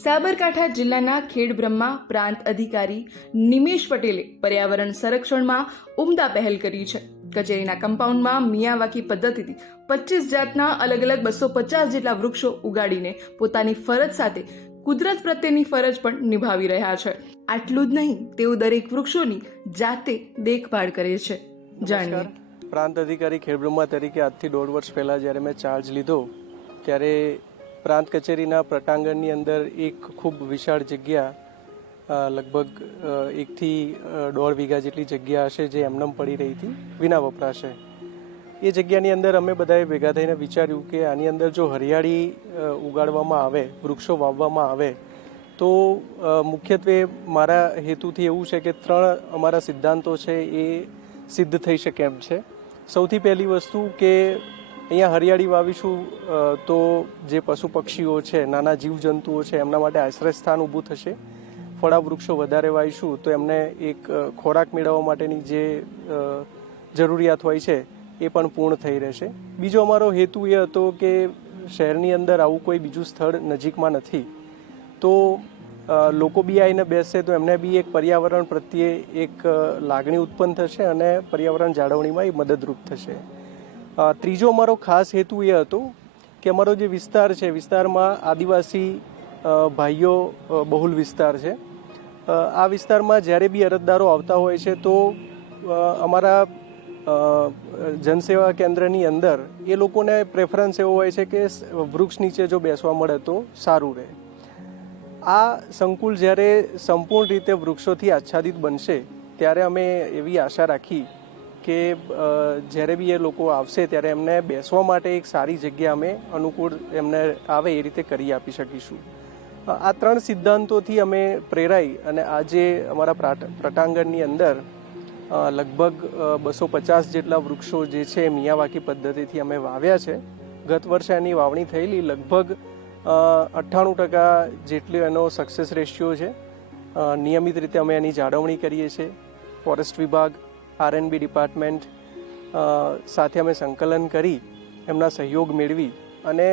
સાબરકાંઠા જિલ્લાના ખેડબ્રહ્મા પ્રાંત અધિકારી નિમેશ પટેલે પર્યાવરણ સંરક્ષણમાં ઉમદા પહેલ કરી છે. કચેરીના કમ્પાઉન્ડમાં મિયાવાકી પદ્ધતિથી 25 જાતના અલગ અલગ 250 જેટલા વૃક્ષો ઉગાડીને પોતાની ફરજ સાથે કુદરત પ્રત્યેની ફરજ પણ નિભાવી રહ્યા છે. આટલું જ નહીં, તેઓ દરેક વૃક્ષોની જાતે દેખભાળ કરે છે. જાણીએ. પ્રાંત અધિકારી ખેડબ્રહ્મા તરીકે આજથી 1.5 વર્ષ પહેલાં જ્યારે મેં ચાર્જ લીધો ત્યારે પ્રાંત કચેરીના પ્રટાંગણની અંદર એક ખૂબ વિશાળ જગ્યા લગભગ 1 થી 1.5 વીઘા જેટલી જગ્યા હશે જે એમનેમ પડી રહી હતી વિના વપરાશે. એ જગ્યાની અંદર અમે બધાએ ભેગા થઈને વિચાર્યું કે આની અંદર જો હરિયાળી ઉગાડવામાં આવે, વૃક્ષો વાવવામાં આવે તો મુખ્યત્વે મારા હેતુથી એવું છે કે 3 અમારા સિદ્ધાંતો છે એ સિદ્ધ થઈ શકે એમ છે. સૌથી પહેલી વસ્તુ કે અહીંયા હરિયાળી વાવીશું તો જે પશુ પક્ષીઓ છે, નાના જીવજંતુઓ છે, એમના માટે આશ્રય સ્થાન ઊભું થશે. ફળા વૃક્ષો વધારે વાવીશું તો એમને એક ખોરાક મેળવવા માટેની જે જરૂરિયાત હોય છે એ પણ પૂર્ણ થઈ રહેશે. બીજો અમારો હેતુ એ હતો કે શહેરની અંદર આવું કોઈ બીજું સ્થળ નજીકમાં નથી, તો લોકો બી આવીને બેસશે તો એમને બી એક પર્યાવરણ પ્રત્યે એક લાગણી ઉત્પન્ન થશે અને પર્યાવરણ જાળવણીમાં એ મદદરૂપ થશે. ત્રીજો અમારો ખાસ હેતુ એ હતો કે અમારો જે વિસ્તાર છે, વિસ્તારમાં આદિવાસી ભાઈઓ બહુલ વિસ્તાર છે. આ વિસ્તારમાં જ્યારે બી અરજદારો આવતા હોય છે તો અમારા જનસેવા કેન્દ્રની અંદર એ લોકોને પ્રેફરન્સ એવો હોય છે કે વૃક્ષ નીચે જો બેસવા મળે તો સારું રહે. આ સંકુલ જ્યારે સંપૂર્ણ રીતે વૃક્ષોથી આચ્છાદિત બનશે ત્યારે અમે એવી આશા રાખી કે જ્યારે બી એ લોકો આવશે ત્યારે એમને બેસવા માટે એક સારી જગ્યા અમે અનુકૂળ એમને આવે એ રીતે કરી આપી શકીશું. આ 3 સિદ્ધાંતોથી અમે પ્રેરાઈ અને આજે અમારા પ્રટાંગણની અંદર લગભગ 250 જેટલા વૃક્ષો જે છે મિયાવાકી પદ્ધતિથી અમે વાવ્યા છે. ગત વર્ષે એની વાવણી થયેલી લગભગ 98% જેટલો એનો સક્સેસ રેશિયો છે. નિયમિત રીતે અમે એની જાળવણી કરીએ છીએ. ફોરેસ્ટ વિભાગ, R&B ડિપાર્ટમેન્ટ સાથે અમે સંકલન કરી એમના સહયોગ મેળવી અને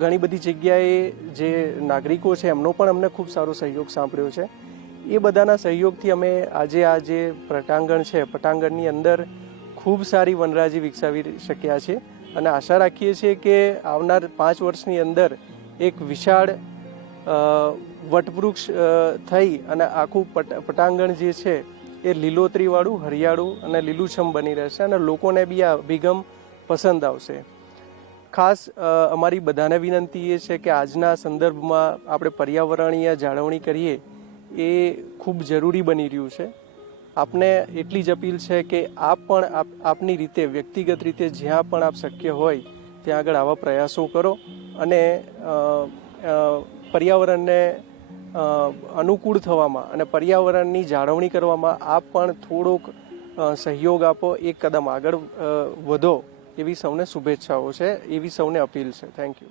ઘણી બધી જગ્યાએ જે નાગરિકો છે એમનો પણ અમને ખૂબ સારો સહયોગ સાંપડ્યો છે. એ બધાના સહયોગથી અમે આજે આ જે પ્રટાંગણ છે, પટાંગણની અંદર ખૂબ સારી વનરાજી વિકસાવી શક્યા છે અને આશા રાખીએ છીએ કે આવનાર 5 વર્ષની અંદર એક વિશાળ વટવૃક્ષ થઈ અને આખું પટાંગણ જે છે એ લીલોતરીવાળું, હરિયાળું અને લીલુંછમ બની રહેશે અને લોકોને બી આ અભિગમ પસંદ આવશે. ખાસ અમારી બધાને વિનંતી એ છે કે આજના સંદર્ભમાં આપણે પર્યાવરણીય જાળવણી કરીએ એ ખૂબ જરૂરી બની રહ્યું છે. આપને એટલી જ અપીલ છે કે આપ પણ આપની રીતે વ્યક્તિગત રીતે જ્યાં પણ આપ શક્ય હોય ત્યાં આગળ આવા પ્રયાસો કરો અને પર્યાવરણને અનુકૂળ થવામાં અને પર્યાવરણની જાળવણી કરવામાં આપ પણ થોડોક સહયોગ આપો, એક કદમ આગળ વધો એવી સૌને શુભેચ્છાઓ છે, એવી સૌને અપીલ છે. Thank you.